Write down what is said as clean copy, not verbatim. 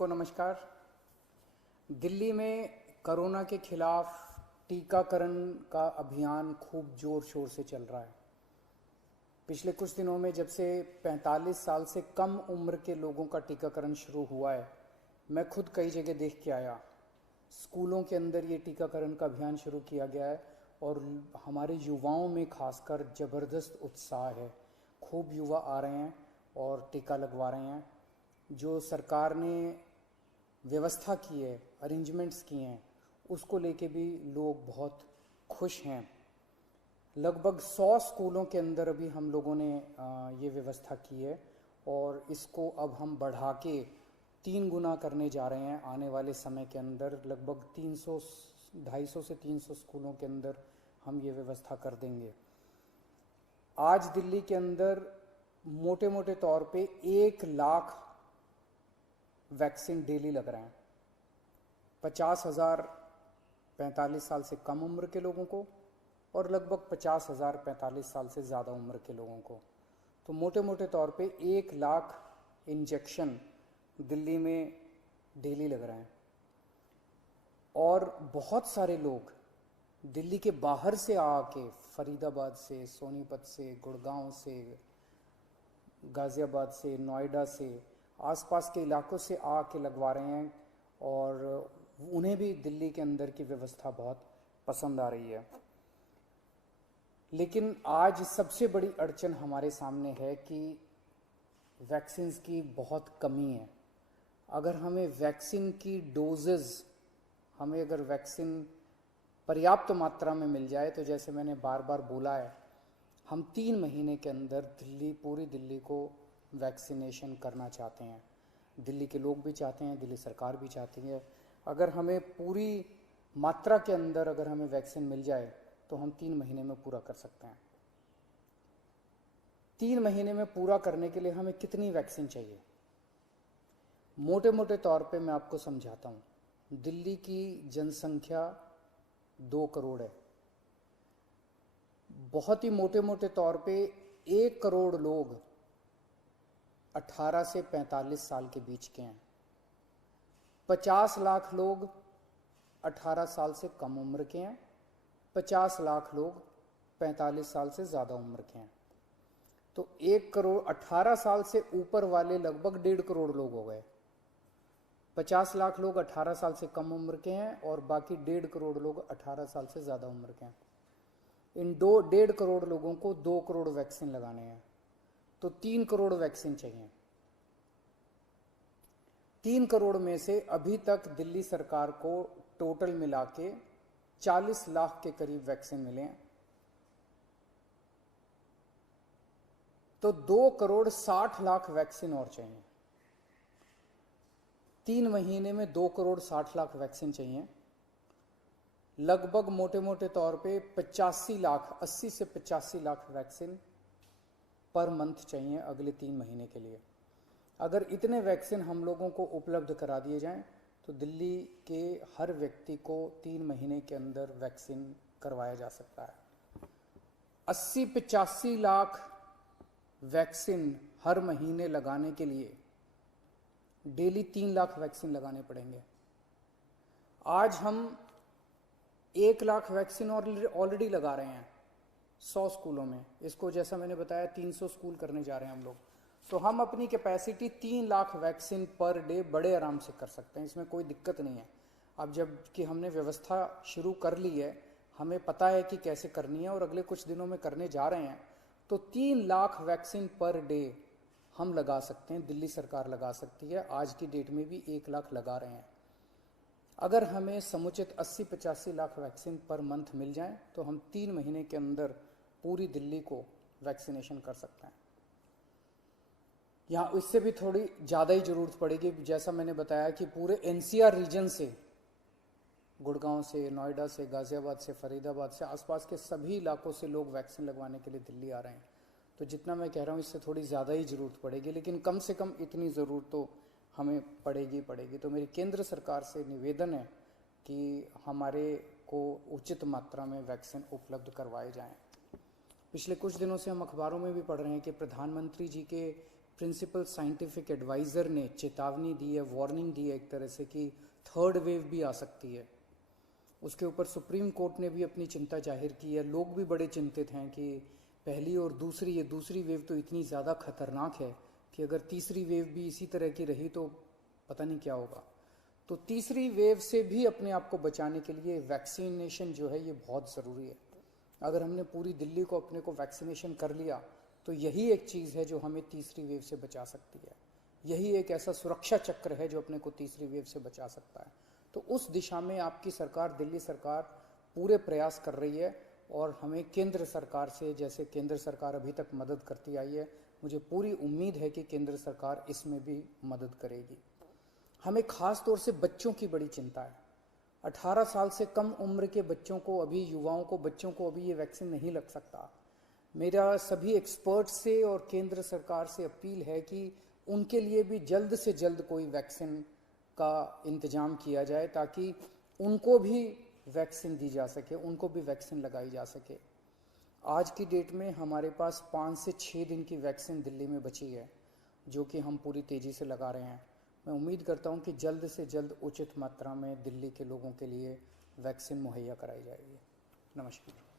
सबको नमस्कार। दिल्ली में कोरोना के खिलाफ टीकाकरण का अभियान खूब जोर शोर से चल रहा है। पिछले कुछ दिनों में जब से 45 साल से कम उम्र के लोगों का टीकाकरण शुरू हुआ है, मैं खुद कई जगह देख के आया। स्कूलों के अंदर ये टीकाकरण का अभियान शुरू किया गया है और हमारे युवाओं में खासकर ज़बरदस्त उत्साह है। खूब युवा आ रहे हैं और टीका लगवा रहे हैं। जो सरकार ने व्यवस्था की है, अरेंजमेंट्स किए हैं, उसको लेके भी लोग बहुत खुश हैं। लगभग 100 स्कूलों के अंदर अभी हम लोगों ने ये व्यवस्था की है और इसको अब हम बढ़ा के 3 गुना करने जा रहे हैं आने वाले समय के अंदर। लगभग 250 से 300 स्कूलों के अंदर हम ये व्यवस्था कर देंगे। आज दिल्ली के अंदर मोटे मोटे तौर पे 1 लाख वैक्सीन डेली लग रहे हैं। 50,000 45 साल से कम उम्र के लोगों को और लगभग 50,000 45 साल से ज़्यादा उम्र के लोगों को। तो मोटे मोटे तौर पे 1 लाख इंजेक्शन दिल्ली में डेली लग रहे हैं। और बहुत सारे लोग दिल्ली के बाहर से आके, फरीदाबाद से, सोनीपत से, गुड़गांव से, गाज़ियाबाद से, नोएडा से, आसपास के इलाकों से आके लगवा रहे हैं और उन्हें भी दिल्ली के अंदर की व्यवस्था बहुत पसंद आ रही है। लेकिन आज सबसे बड़ी अड़चन हमारे सामने है कि वैक्सीन्स की बहुत कमी है। अगर हमें वैक्सीन की डोजेज़, हमें अगर वैक्सीन पर्याप्त मात्रा में मिल जाए तो जैसे मैंने बार बार बोला है, हम 3 महीने के अंदर पूरी दिल्ली को वैक्सीनेशन करना चाहते हैं। दिल्ली के लोग भी चाहते हैं, दिल्ली सरकार भी चाहती है। अगर हमें पूरी मात्रा के अंदर अगर हमें वैक्सीन मिल जाए तो हम 3 महीने में पूरा कर सकते हैं। 3 महीने में पूरा करने के लिए हमें कितनी वैक्सीन चाहिए? मोटे मोटे तौर पे मैं आपको समझाता हूँ। दिल्ली की जनसंख्या 2 करोड़ है। बहुत ही मोटे मोटे तौर पे 1 करोड़ लोग 18 से 45 साल के बीच के हैं। 50 लाख लोग 18 साल से कम उम्र के हैं। 50 लाख लोग 45 साल से ज़्यादा उम्र के हैं। तो 1 करोड़ 18 साल से ऊपर वाले लगभग 1.5 करोड़ लोग हो गए। 50 लाख लोग 18 साल से कम उम्र के हैं और बाकी 1.5 करोड़ लोग 18 साल से ज़्यादा उम्र के हैं। इन 1.5 करोड़ लोगों को 2 करोड़ वैक्सीन लगाने हैं, तो 3 करोड़ वैक्सीन चाहिए। 3 करोड़ में से अभी तक दिल्ली सरकार को टोटल मिला के 40 लाख के करीब वैक्सीन मिले हैं। तो 2 करोड़ 60 लाख वैक्सीन और चाहिए। 3 महीने में 2 करोड़ 60 लाख वैक्सीन चाहिए। लगभग मोटे मोटे तौर पे 85 लाख, 80 से 85 लाख वैक्सीन पर मंथ चाहिए अगले 3 महीने के लिए। अगर इतने वैक्सीन हम लोगों को उपलब्ध करा दिए जाएं तो दिल्ली के हर व्यक्ति को 3 महीने के अंदर वैक्सीन करवाया जा सकता है। 80-85 लाख वैक्सीन हर महीने लगाने के लिए डेली 3 लाख वैक्सीन लगाने पड़ेंगे। आज हम 1 लाख वैक्सीन ऑलरेडी लगा रहे हैं 100 स्कूलों में। इसको जैसा मैंने बताया 300 स्कूल करने जा रहे हैं हम लोग। तो हम अपनी capacity 3 lakh vaccine per day बड़े आराम से कर सकते हैं, इसमें कोई दिक्कत नहीं है। अब जब कि हमने व्यवस्था शुरू कर ली है, हमें पता है कि कैसे करनी है और अगले कुछ दिनों में करने जा रहे हैं, तो 3 लाख वैक्सीन पर डे हम लगा सकते हैं, दिल्ली सरकार लगा सकती है। आज की डेट में भी 1 लाख लगा रहे हैं। अगर हमें समुचित 80-85 लाख वैक्सीन पर मंथ मिल जाए तो हम 3 महीने के अंदर पूरी दिल्ली को वैक्सीनेशन कर सकते हैं। यहाँ इससे भी थोड़ी ज़्यादा ही ज़रूरत पड़ेगी। जैसा मैंने बताया कि पूरे एनसीआर रीजन से, गुड़गांव से, नोएडा से, गाज़ियाबाद से, फरीदाबाद से, आसपास के सभी इलाकों से लोग वैक्सीन लगवाने के लिए दिल्ली आ रहे हैं। तो जितना मैं कह रहा हूँ इससे थोड़ी ज़्यादा ही ज़रूरत पड़ेगी, लेकिन कम से कम इतनी ज़रूरत तो हमें पड़ेगी। तो मेरी केंद्र सरकार से निवेदन है कि हमारे को उचित मात्रा में वैक्सीन उपलब्ध करवाए जाएं। पिछले कुछ दिनों से हम अखबारों में भी पढ़ रहे हैं कि प्रधानमंत्री जी के प्रिंसिपल साइंटिफिक एडवाइज़र ने चेतावनी दी है, वार्निंग दी है एक तरह से कि थर्ड वेव भी आ सकती है। उसके ऊपर सुप्रीम कोर्ट ने भी अपनी चिंता जाहिर की है। लोग भी बड़े चिंतित हैं कि पहली और दूसरी, ये दूसरी वेव तो इतनी ज़्यादा खतरनाक है कि अगर तीसरी वेव भी इसी तरह की रही तो पता नहीं क्या होगा। तो तीसरी वेव से भी अपने आप को बचाने के लिए वैक्सीनेशन जो है ये बहुत ज़रूरी है। अगर हमने पूरी दिल्ली को अपने को वैक्सीनेशन कर लिया तो यही एक चीज़ है जो हमें तीसरी वेव से बचा सकती है। यही एक ऐसा सुरक्षा चक्र है जो अपने को तीसरी वेव से बचा सकता है। तो उस दिशा में आपकी सरकार, दिल्ली सरकार पूरे प्रयास कर रही है और हमें केंद्र सरकार से, जैसे केंद्र सरकार अभी तक मदद करती आई है, मुझे पूरी उम्मीद है कि केंद्र सरकार इसमें भी मदद करेगी। हमें ख़ास तौर से बच्चों की बड़ी चिंता है। 18 साल से कम उम्र के बच्चों को, अभी युवाओं को, बच्चों को अभी ये वैक्सीन नहीं लग सकता। मेरा सभी एक्सपर्ट से और केंद्र सरकार से अपील है कि उनके लिए भी जल्द से जल्द कोई वैक्सीन का इंतज़ाम किया जाए ताकि उनको भी वैक्सीन दी जा सके, उनको भी वैक्सीन लगाई जा सके। आज की डेट में हमारे पास 5 से 6 दिन की वैक्सीन दिल्ली में बची है, जो कि हम पूरी तेज़ी से लगा रहे हैं। मैं उम्मीद करता हूं कि जल्द से जल्द उचित मात्रा में दिल्ली के लोगों के लिए वैक्सीन मुहैया कराई जाएगी। नमस्कार।